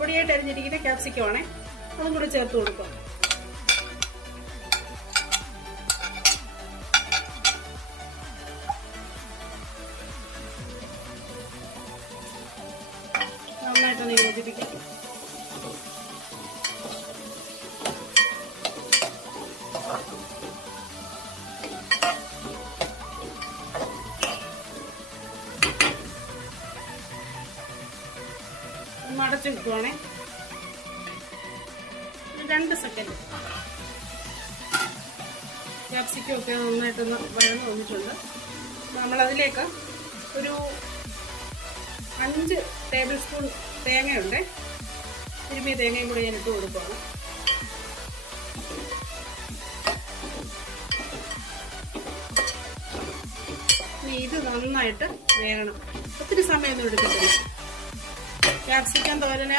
പൊടിയായിട്ട് അരിഞ്ഞിരിക്കുന്ന ക്യാപ്സിക്കം ആണേ, അതും കൂടെ ചേർത്ത് കൊടുക്കാം. നന്നായിട്ടൊന്ന് യോജിപ്പിക്കാം. അടച്ചു വെക്കുവാണേ 2 സെക്കൻഡ്. ക്യാപ്സിക്കം ഒക്കെ നന്നായിട്ടൊന്ന് വഴന്ന് വന്നിട്ടുണ്ട്. നമ്മളതിലേക്ക് ഒരു 5 ടേബിൾ സ്പൂൺ തേങ്ങയുണ്ട്, തിരുമ്മിയ തേങ്ങയും കൂടി ഞാൻ ഇട്ട് കൊടുക്കുകയാണ്. ഇത് നന്നായിട്ട് വേകണം, ഒത്തിരി സമയമൊന്നും എടുക്കത്തില്ല. ക്യാപ്സിക്കം തോരന്